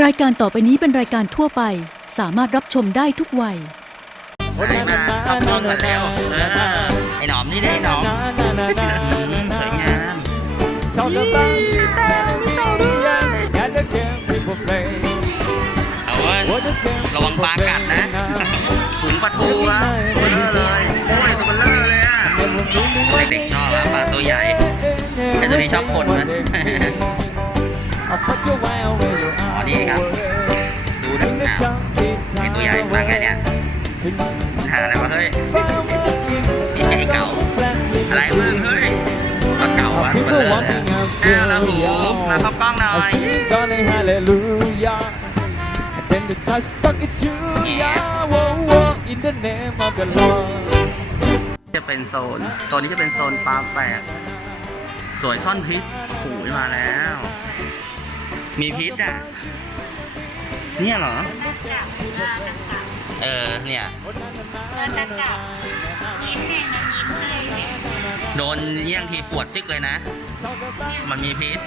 รายการต่อไปนี้เป็นรายการทั่วไป สามารถรับชมได้ทุกวัยไหนมาขับรถก่อนแล้วเออไอ้หนอมนี่ได้ไอ้หนอมอืมสวยงาม Talk about you and the game people play. เอาเว้ย What the game ระวังปลากัดนะ ถุงปลาทูอะเบลอเลยโอ้ยตัวเบลอเลยอะเด็กๆชอบอะปลาตัวใหญ่แต่ตัวนี้ชอบคนนะ อ๋อ are. นี่ครับ ดูนะอ้าวไอ้ตัวใหญ่มาไงเนี่ยมันหาอะไรวะเฮ้ยนี่ไอ้เก่า อะไรมึงเฮ้ยตัวเก่าอะตัวเบลอเลยอะอ้าวแล้วหูมาเข้ากล้องหน่อย Darling, hallelujah. And then the touch stuck it to ya. Whoa, whoa, in the name of the Lord. จะเป็นโซน โซนนี้จะเป็นโซนปลาแปลกสวยซ่อนพิษหูยมาแล้ว มีพิษอะ เนี่ยเหรอเออเนี่ยโดนเยี่ยงทีปวดจึกเลยนะ มันมีพิษ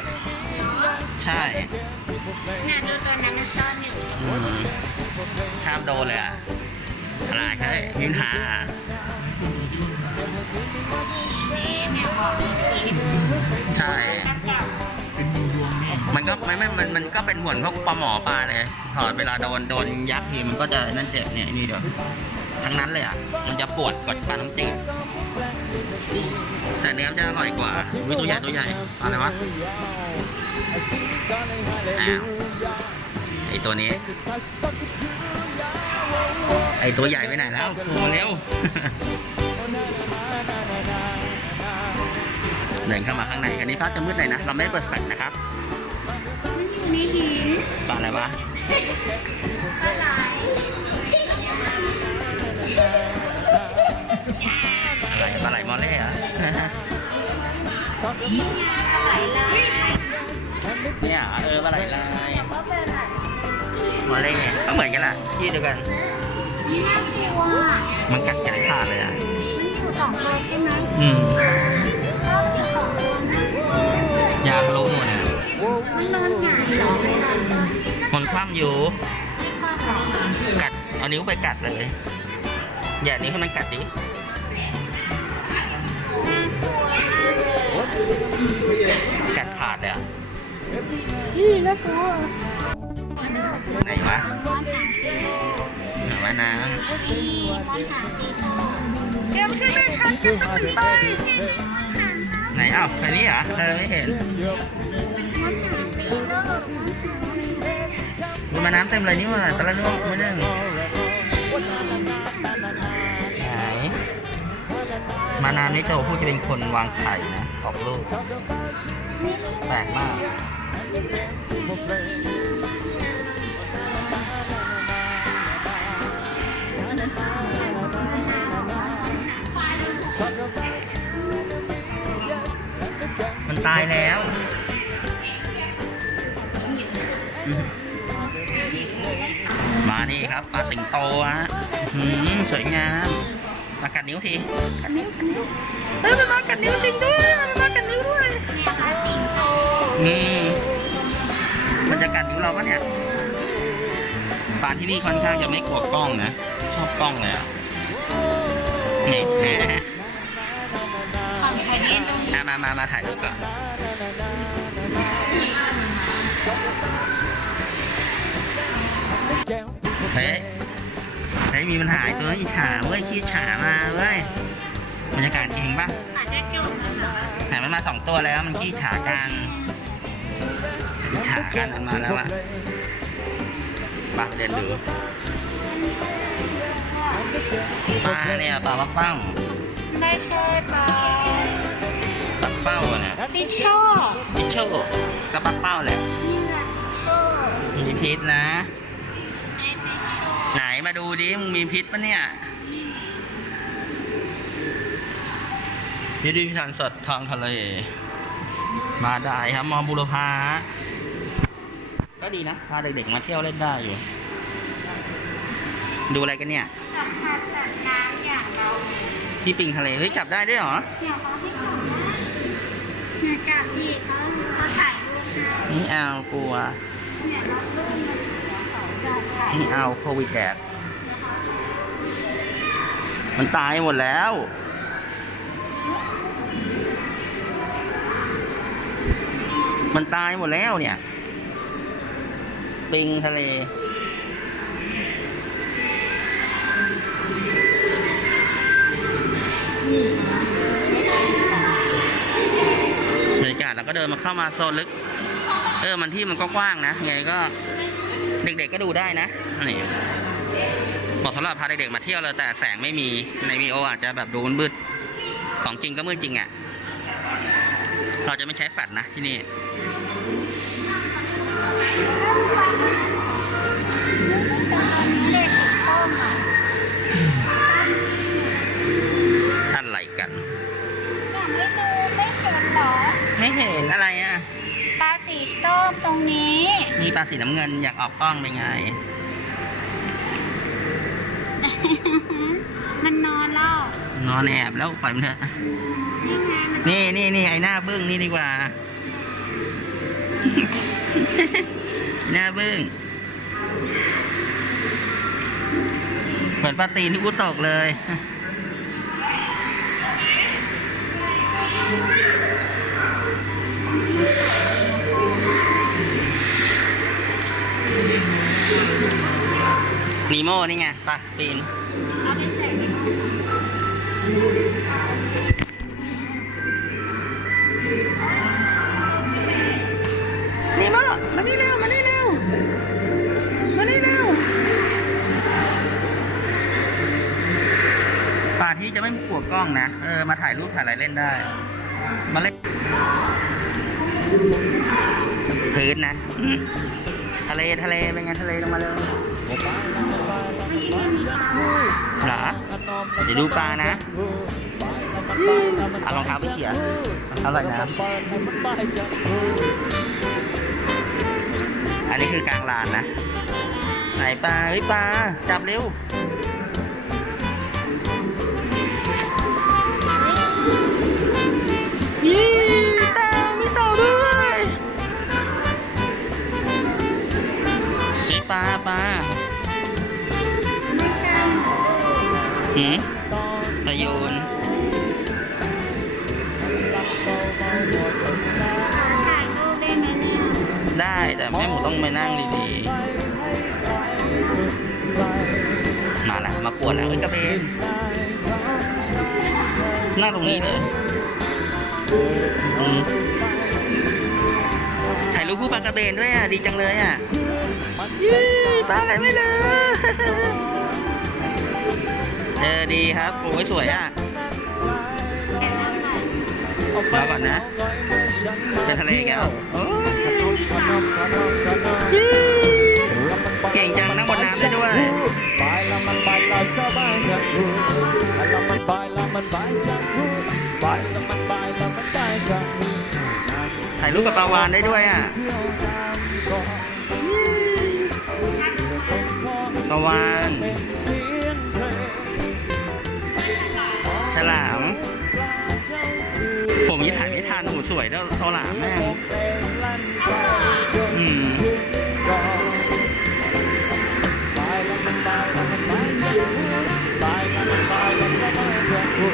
ใช่เนี่ยดูตัวนั้นมันซ่อนอยู่อืมห้ามโดนเลยอะอะไรเฮ้ยมีปัญหาอะนี่แมวบอกผิดใช่มันก็ ไม่ไม่มันมันก็เป็นหมือนพวกปลาหมอปลาเลยถอดเวลาโดนโดนยักษ์ทีมันก็จะนั่นเจ็บเนี่ยนี่เดี๋ยวทั้งนั้นเลยอะ มันจะปวดกว่าปลาน้ำจืดแต่เนื้อจะอร่อยกว่าวิตัวใหญ่ตัวใหญ่อะไรวะอ้าวไอตัวนี้ ไอตัวใหญ่ไปไหนแล้วโผล่มาเร็วเดินเข้ามาข้างในอันนี้ฟ้าจะมืดหน่อยนะ เราไม่เปิดแฟลชนะครับ มันอยู่ในหินปลาอะไรวะปลาไหลอะไรปลาไหลมอเล่เหรอปลาไหลลายเนี่ยเออปลาไหลลายแต่ว่าเป็นอะไรมอเล่ก็เหมือนกันแหละที่เดียวกันนี่น่ากลัวมันกัดใหญ่ขาดเลยอะมันอยู่สองตัวใช่ไหมอืม มันนอนหงายเหรอไม่นอนนอนมันคว่ำอยู่ข้อสองกัด เอานิ้วไปกัดเลย อย่านิ้วให้มันกัดดิกัดขาดเลยอะนี่น่ากลัวไหนวะร้อนหางสีไหนวะน้สีร้อนหางสีทองำไหนอ้าวคันนี้เหรอเออไม่เห็น มีมาน้ำเต็มเลยนี่ว่าตะละนึกไม่นึ่งไหนมาน้ำนี่โจพูดจะเป็นคนวางไข่นะออกลูกแปลกมากมันตายแล้ว มานี่ครับปลาสิงโตฮะหืมสวยงามมากัดนิ้วทีกัดนิ้วกัดนิ้วเฮ้ยมันมากัดนิ้วจริงด้วยมันมากัดนิ้วด้วยเนี่ยค่ะสิงโตอืมมันจะกัดนิ้วเราปะเนี่ยปลาที่นี่ค่อนข้างจะไม่กลัวกล้องนะชอบกล้องเลยอะนี่แหมของใครเล่นตรงนี้อะมามามาถ่ายรูปก่อน เฮ้ยเฮ้ยมีปัญหาไอ้ตัวนี้อิจฉาเว้ยขี้อิจฉามาเว้ยบรรยากาศจริงปะอาจจะจุ่มเหรอไหนมันมาสองตัวแล้วมันขี้อิจฉากันอิจฉากันมันมาแล้วอะปะเดินดูปลาเนี่ยปลาปักเป้าไม่ใช่ปลาปักเป้าอะเนี่ยฟิชโชพิชโชก็ปักเป้าแหละ มีพิษนะไอฟิชโชไหนมาดูดิมึงมีพิษปะเนี่ยพิธีพิธันสดทางทะเล มาได้ครับมอบุรพาฮะก็ดีนะพาเด็กๆมาเที่ยวเล่นได้อยู่ ดูอะไรกันเนี่ยสัมผัสสัตว์น้ำอย่างเราพี่ปิงทะเลเฮ้ยจับได้ด้วยเหรอเนี่ยเขาให้จับนะเนี่ยจับดีเขาเขาถ่ายรูปให้นี่เอากลัวเเนี่เราเริ่มมันหัวเอาโควิดแดดมันตายหมดแล้ว มันตายหมดแล้วเนี่ย ปิงทะเลบรรยากาศแล้วก็เดินมาเข้ามาโซนลึก ออมันที่มันก็กว้างนะยังไงก็เด็กๆก็ดูได้นะนี่เหมาะสำหรับพาเด็กๆมาเที่ยวเลยแต่แสงไม่มีในวีโออาจจะแบบดูมืดๆของจริงก็มืดจริงอะ่ะ เราจะไม่ใช้แฟลชนะที่นี่เลขสีส้มอะท่านไหลกันอย่างไม่ดูไม่เห็นเหรอไม่เห็นอะไรอะ่ะปลา สีส้มตรงนี้ มีปลาสีน้ำเงินอยากออกกล้องเป็นไง มันนอนแล้วนอนแอบแล้วปล่อยมันเถอะนี่ไงมันนี่นี่นี่ไอ้หน้าบึ้งนี่ดีกว่า หน้าบึ้งเหมือนปลาตีนที่กูตกเลย นีโม่นี่ไงปะปีนเอาไปใส่ในหม้อนีโม่มานี่เร็วมานี่เร็วมานี่เร็วป่าที่จะไม่มีขัวกล้องนะ เออ มาถ่ายรูปถ่ายอะไรเล่นได้ มาเล่นพื้นนะอืมทะเลทะเลเป็นไงทะเลลงมาเลยเหรอเดี๋ยวดูปลานะเอารองเท้าไปเขี่ยอร่อยนะอันนี้คือกลางลานนะไหนปลาเฮ้ยปลาจับเร็ว หืมประโยนถ่ายรูปได้ไหมเนี่ยได้แต่แม่หมูต้องไปนั่งดีๆ มาละมาปวดแล้วเอ้ยกระเบนนั่งตรงนี้เลยอืมถ่ายรูปคู่ปลากระเบนด้วยอะ ดีจังเลยอะยี่ปลาไหนไม่เลย เออดีครับโอ้ยสวยอะแค่นั้นหน่อยรอก่อนนะ เป็นทะเลแก้วเก่งจังนั่งบนน้ำได้ด้วยไปล้วมันไปล้วสบายจังหูไปล้วมันไปล้วมันไปจังหูไปล้วมันไปล้วมันไปจังหูถ่ายรูปกับปลาวานได้ด้วยอะตะปลาวาน หลาม ผมยิ่ถ่ายไม่ทันหนูสวยแล้วตอหลามแม่งอืมถึงเกาะไปแล้วมันไปแล้วมันไปจังหูไปแล้วมันไปแล้วสบายจังหู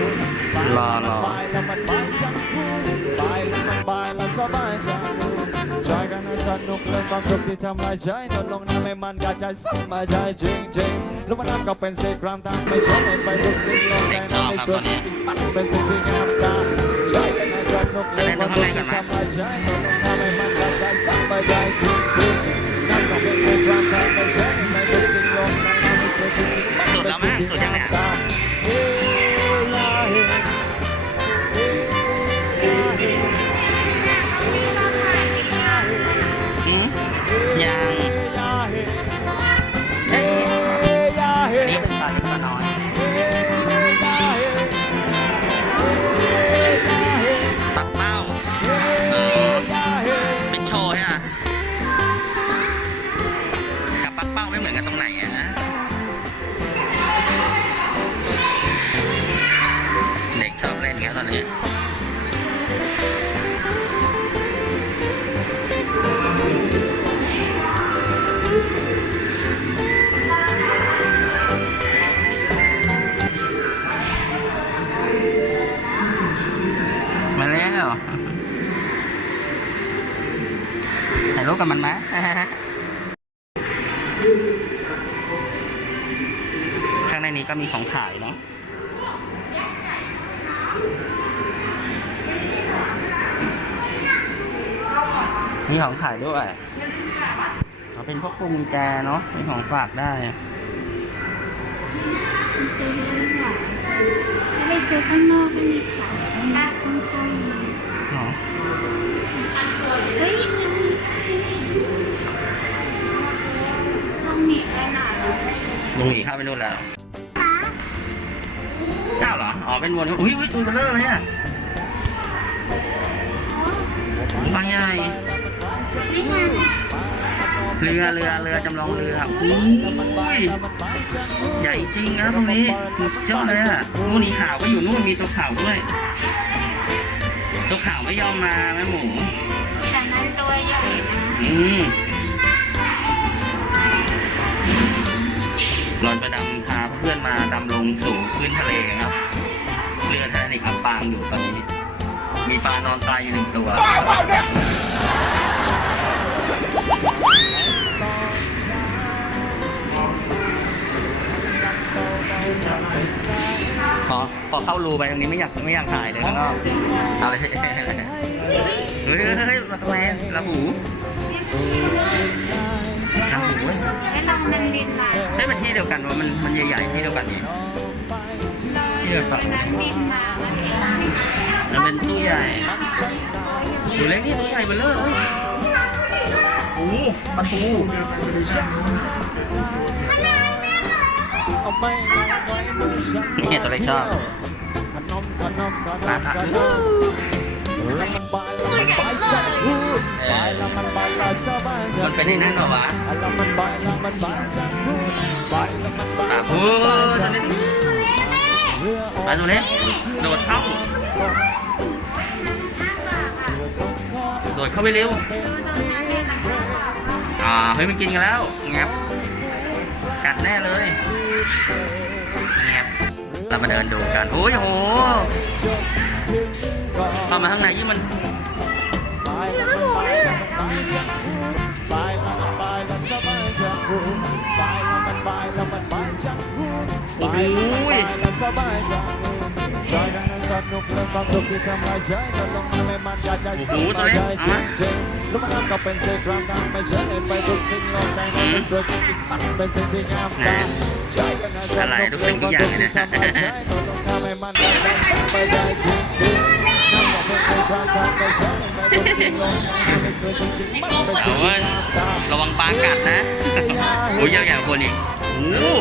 ไปรอรอ สบายใจังหูใจกันให้สนุกเรื่องความสุกข์ที่ทำให้ใจนอนลงน้ำให้มันกระจายสบายใจจริงจริงลูกมันน้ำก็เป็นสิ่งกลางทางไม่ใช่ไปทุกสิ่งลงในน้ำไม่ส่วนจริงมันเป็นสิ่งที่งามตาใจกันให้สนุกเรื่องความสุกข์ที่ทำให้ใจนอนลงน้ำให้มันกระจายสบายใจจริงๆน้ำก็เป็นสิ่งกลางทางไม่ใช่ไปทุกสิ่งลงในน้ำไม่ส่วนจริงมันสุดแล้วมั้งสุดยังเนี่ยเมีของขายด้วยเอาเป็นพวกพวงกุญแจเนาะเป็นของฝากได้ซื้อที่ไหนถ้าไปซื้อข้างนอกก็มีขายข้างนอกข้างเนาะเฮ้ยลงหนีไปไหนลุงหนีเข้าไปนู่นแล้วเจ้าเหรอ อ๋อ เป็นวนอุ้ยอุ้ยตัวเบลเลอร์เลยอะบางใหญ่นี่ไง เรือเรือเรือจำลองเรืออุ้ยใหญ่จริงนะตรงนี้สุดยอดเลยอะนู่นมีขาวก็อยู่นู่นมีตัวขาวด้วย ตัวขาวไม่ยอมมาแม่หมูแต่นั้นตัวใหญ่นะอืมรอนไปดำพาเพื่อนมาดำลงสู่พื้นทะเลครับเรือไททานิกอับปางอยู่ตอนนี้ มีปลานอนตายอยู่หนึ่งตัว พอพอเข้ารูไปตรงนี้ไม่อยากไม่อยากถ่ายเลยข้างนอกเอาเลยเฮ้ยเฮ้ยมาตะแวนระหูระหูเว้ยแล้ลองเดินดินมาใช่มันที่เดียวกันว่ามันมันใหญ่ๆที่เดียวกันนี่ที่เดียวกันนั้นดินมามันเองมันเป็นตู้ใหญ่ตัวเล็กนี่ตัวใหญ่เบลเลอร์ เว้ยโอ้โหปลาทูนี่ตัวเล็กชอบขนมขนมขนปลามปลาขนทูมแล้วมันบายแล้วมันบายจังหูบายแล้วมันบายแล้วสบายจังมันเป็นในนั่นเหรอวะแล้วมันบายแล้วมันบายจังหูบายแล้วมันบายปลาทูตัวนี้ปลาตัวเล็กโดดเข้า โดดเข้าไปเร็ว อ่าเฮ้ยมันกินกันแล้วงับกัดแน่เลยงับเรามาเดินดูกันโอ้ยโหเข้ามาข้างในยิ่งมันบายแล้ยแล้วมันบายจังหูบายแล้วมันบายแล้วสบายจังหูบายแล้วมันบายแล้วมันบายจังหูบายแล้วมันบายแล้วสบายจังหูจอยกัน สนุกเล่นความสุขที่ทำให้ใจก็ลงน้ำไม่มันกระจายสบายใจจริงๆรู้มันน้ำก็เป็นสิ่งกลางทางไม่ใช่ไปทุกสิ่งโลกใจมันสวยจริงๆมันเป็นสิ่งที่งามตาจอยกันสนุกเล่นความสุขที่ทำให้ใจก็ลงน้ำไม่มันกระจายสบายใจจริงๆน้ำก็เป็นสิ่งกลางทางไม่ใช่ไปทุกสิ่งโลกใจมันสวยจริงๆมันเป็นเอาสิ่งเว้ที่ยงามตาระวังปลากัดนะ โอ้ยใหญ่ใหญ่กว่าคนอีกโอ้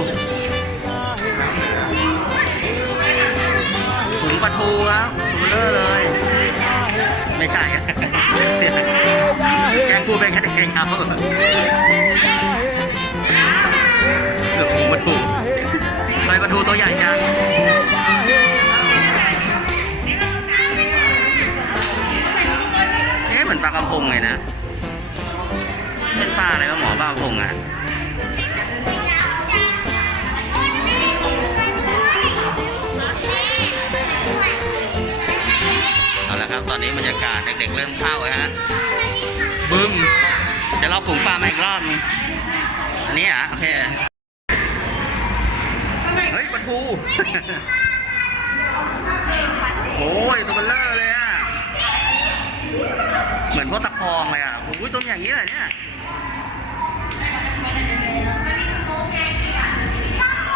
ปลาทูครับถุงเลอะเลย ไม่ใช่อะแกงพูดเป็นแค่เก่งเอาถุงปลาทูใบปลาทูตัวใหญ่จังเอ๊ะเหมือนปลากระพงเลยนะเป็นปลาอะไรวะหมอปลากระพงอะ นี้บรรยากาศเด็กๆเริ่มเข้าแล้วฮะบึ้มเดี๋ยวเราฝูงปลามาอีกรอบนึงอันนี้อะโอเคเฮ้ยปลาทูโอ้ยตัวเบลเลอร์เลยอะเหมือนพวกตะพองเลยอะโอ้ยตัวอย่างนี้เลยเนี่ย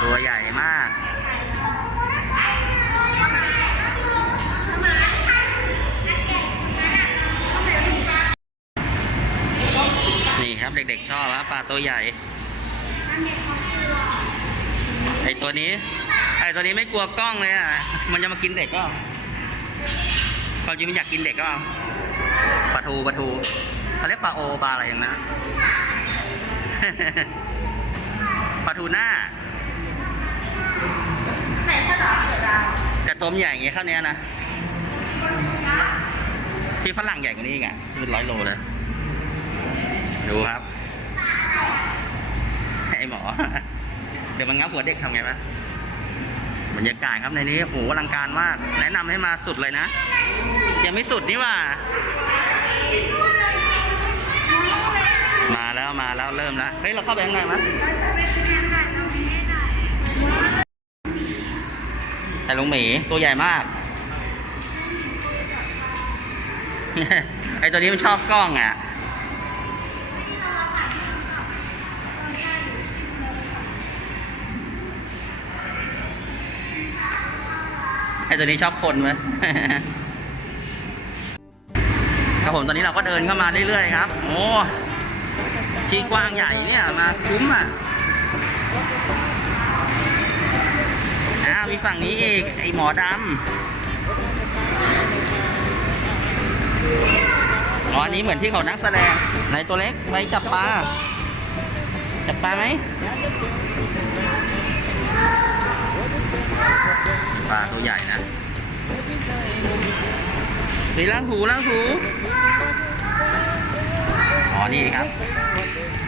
ตัวใหญ่มาก ครับ เด็กๆชอบครับปลาตัวใหญ่ไอตัวนี้ไอตัวนี้ไม่กลัวกล้องเลยอะมันจะมากินเด็กก็ความจริงมันอยากกินเด็กก็ปลาทูปลาทูเขาเรียกปลาโอปลาอะไรอย่างนั้นปลาทูหน้าแต่ตัวมันใหญ่อย่างเงี้ยเท่านี้นะที่ฝรั่งใหญ่กว่านี้อีกอะคือร้อยโลเลย ดูครับ ไอหมอ เดี๋ยวมันงับหัวเด็กทำไงวะบรรยากาศครับในนี้โอ้โหอลังการมาก แนะนำให้มาสุดเลยนะ ยังไม่สุดนี่ว่าเลยแล้วเริ่มแล้ว เฮ้ย เราเข้าไปข้างในมั้ยแต่ลุงหมีตัวใหญ่มาก ไอตัวนี้มันชอบกล้องอะ ไอตัวนี้ชอบคนไหมครับผมตอนนี้เราก็เดินเข้ามาเรื่อยๆครับ โอ้ที่กว้างใหญ่เนี่ยมาคุ้มอะอ้ามีฝั่งนี้อีก ไอหมอดำอ๋ออันนี้เหมือนที่เขานักแสดงในตัวเล็กไปจับปลา จับปลาไหม ลาตัวใหญ่นะเฮ้ยล้างหูล้างหูอ๋อนี่ครับ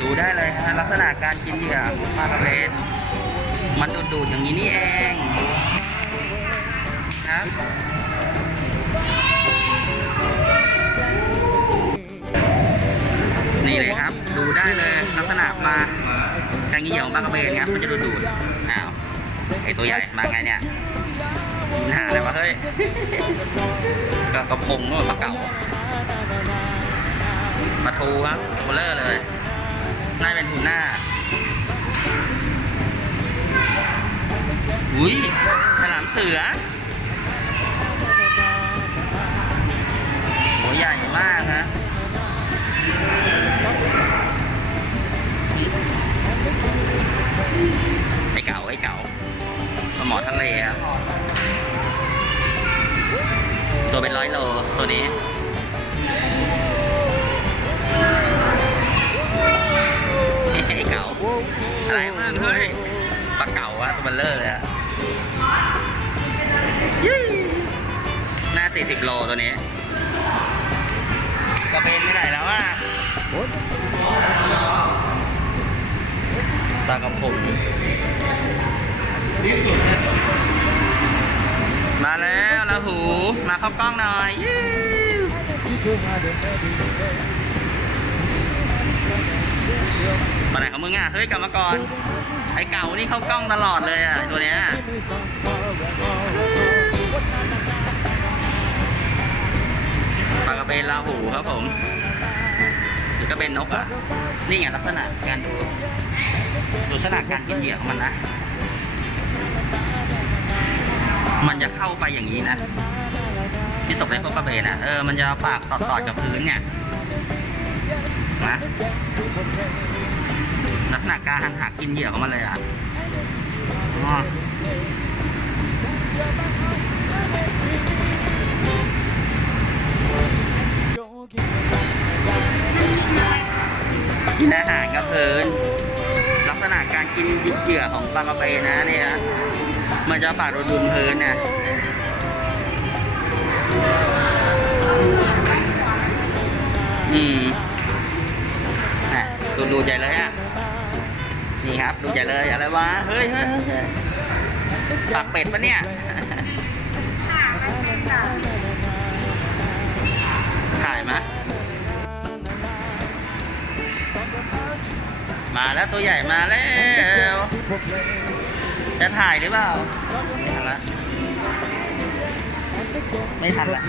ดูได้เลยฮะลักษณะการกินเหยื่อของปลากระเบนมันดูดดูดๆอย่างนี้นี่เองครับนี่เลยครับ ดูได้เลยลักษณะมาการกินเหยื่อของปลากระเบนครับมันจะดูดดูดๆอ้าวไอตัวใหญ่มาไงเนี่ย ก็กระพงนู่นปลาเก๋าปลาทูครับตัวเลอร์เลยน่าเป็นทูน่าอุ้ยฉลามเสือโหใหญ่มากฮะไอเก๋าไอเก๋าปลาหมอทะเลครับ ตัวเป็นร้อยโลตัวนี้ไอ้เก๋าอะไรมากเฮ้ยปลาเก๋าอะตัวเบลเลอร์เลยอะยี่หน้า 40 โลตัวนี้กระเบนไม่ไหนแล้วอะปลากระพงมาแล้ว ละหู มาเข้ากล้องหน่อยมาไหนของมึงอะ เฮ้ยกลับมาก่อน ไอ้เก่านี่เข้ากล้องตลอดเลยอะ ตัวเนี้ยปลากระเบนลาหูครับผมหรือกระเบนนกอะ นี่ไงลักษณะการดูดูลักษณะการกินเหยื่อของมันนะ มันจะเข้าไปอย่างนี้นะที่ตกในพวกกระเบนอะ เออ มันจะปากตอดๆกับพื้นเนี่ยนะลักษณะการหันหักกินเหยื่อของมันเลยอะอ๋อกินอาหารกับพื้นลักษณะการกินเหยื่อของปลากระเบนนะเนี่ย มันจะปากรุนพื้นนะอืมอะดูดูใจเลยอะ นี่ครับ ดูใจเลยอะไรวะเฮ้ยเฮ้ยเฮ้ยเฮ้ยปากเป็ดปะเนี่ยถ่ายมะมาแล้วตัวใหญ่มาแล้ว จะถ่ายหรือเปล่า ไม่ทันละ ไม่ทันละ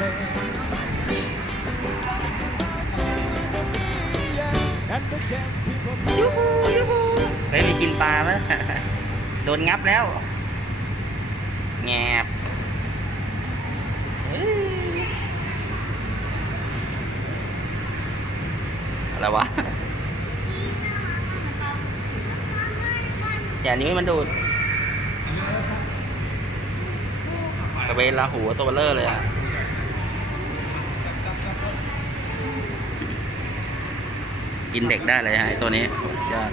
เฮ้ยมีกินปลาไหมโดนงับแล้ว แงบเฮ้ยอะไรวะ อย่านี้วให้มันดูด กระเบนลาหูตัวเลเลอร์เลยอะกินเด็กได้เลยฮะตัวนี้ยอด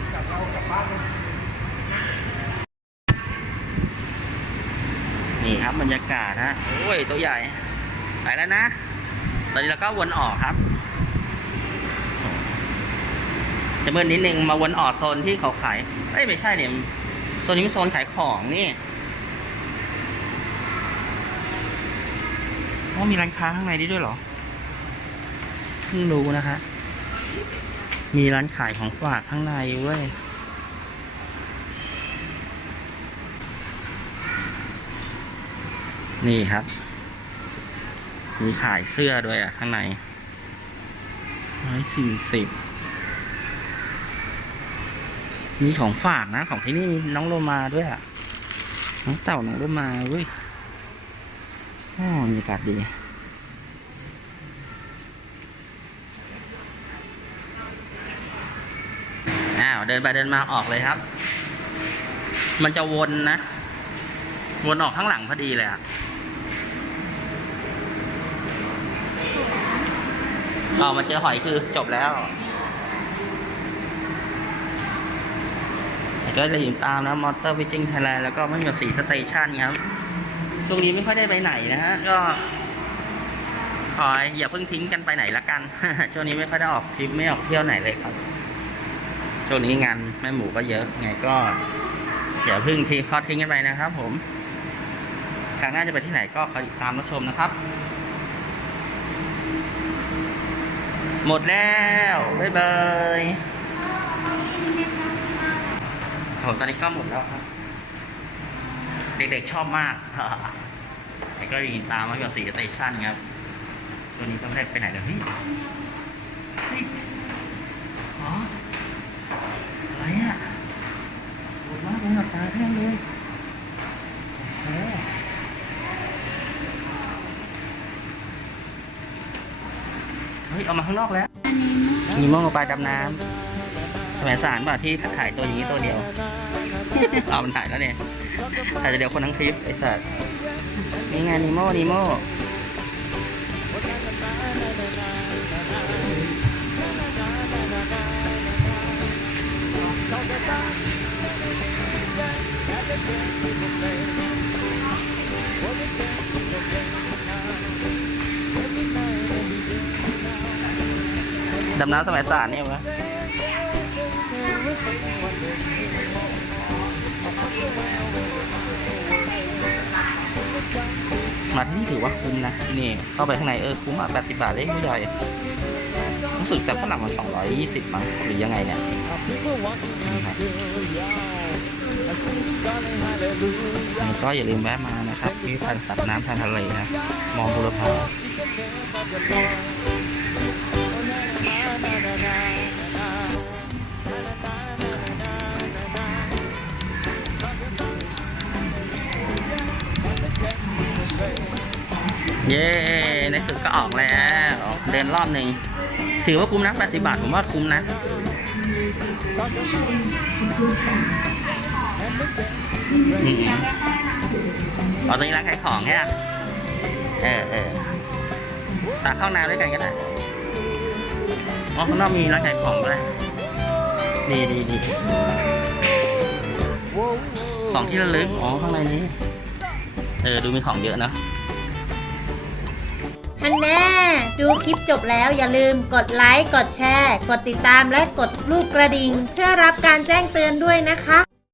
นี่ครับบรรยากาศฮะโอ้ยตัวใหญ่ไปแล้วนะ ตอนนี้เราก็วนออกครับ จะเมื่อนิดนึงมาวนออกโซนที่เขาขายเอ้ยไม่ใช่เนี่ย โซนนี้มันโซนขายของนี่ว่ามีร้านค้าข้างในนี้ด้วยเหรอเพิ่งรู้นะฮะ มีร้านขายของฝากข้างในเว้ย นี่ครับ มีขายเสื้อด้วยอะ ข้างในร้อยสี่สิบ มีของฝากนะ ของที่นี่มีน้องโลมาด้วยอะน้องเต่าน้องโลมาเว้ยอ๋อบรรยากาศดีอ้าวเดินไปเดินมาออกเลยครับ มันจะวนนะ วนออกข้างหลังพอดีเลยอะออกมาเจอหอยคือจบแล้ว ก็เลยติดตามนะมอเตอร์วิจิงไทยแลนด์แล้วก็ไม่มีสีสเตชันครับช่วงนี้ไม่ค่อยได้ไปไหนนะฮะก็ขออย่าเพิ่งทิ้งกันไปไหนละกัน ช่วงนี้ไม่ค่อยได้ออกทริปไม่ออกเที่ยวไหนเลยครับ ช่วงนี้งานแม่หมูก็เยอะไงก็อย่าเพิ่งทิ้งทอทิ้งกันไปนะครับ ผมครั้งหน้าจะไปที่ไหนก็คอยติดตามรับชมนะครับ หมดแล้ว บ๊ายบาย ผมตอนนี้ก็หมดแล้วครับ เด็กๆชอบมากแต่ก็ยินตามมาเกี่ยวกับสีสเตชันครับช่วงนี้ก็ไม่ได้ไปไหนเลยเฮ้ยเฮ้ยอ๋ออะไรอะปวดมากเลยหลับตาแห้งเลยโอ้โหเฮ้ย เอามาข้างนอกแล้วอันนี้เนาะมีมองปลาดำน้ำส มัยสารป่ะที่ถ่ายตัวอย่างนี้ตัวเดียว เอามันถ่ายแล้วเนี่ย ถ่ายตัวเดียวคนทั้งคลิปไอ้สัสนี่ไงนิโมนิโมดำน้ำสมัยสารเนี่ยวะ มาที่นี่ถือว่าคุ้มนะนี่เข้าไปข้างในเออคุ้มอะ80บาทเลยผู้ใหญ่รู้สึกแต่ฝรั่งมัน220มั้งหรือยังไงเนี่ยแล้วก็อย่าลืมแวะมานะครับที่พันสัตว์น้ำทางทะเลนะมองบุรพา เย้ในสุดก็ออกแล้วเดินรอบหนึ่งถือว่าคุ้มนะ80บาทผมว่าคุ้มนะอืมๆเอาตรงนี้ร้านขายของใช่ไหมเออเออตาเข้าน้ำด้วยกันก็ได้อ๋อข้างนอกมีร้านขายของด้วยดีดีดีของที่ระลึก อ๋อข้างในนี้ เออ ดูมีของเยอะเนะ ฮันแน่ดูคลิปจบแล้วอย่าลืมกดไลค์ กดแชร์ กดติดตามและกดรูปกระดิ่ง เพื่อรับการแจ้งเตือนด้วยนะคะ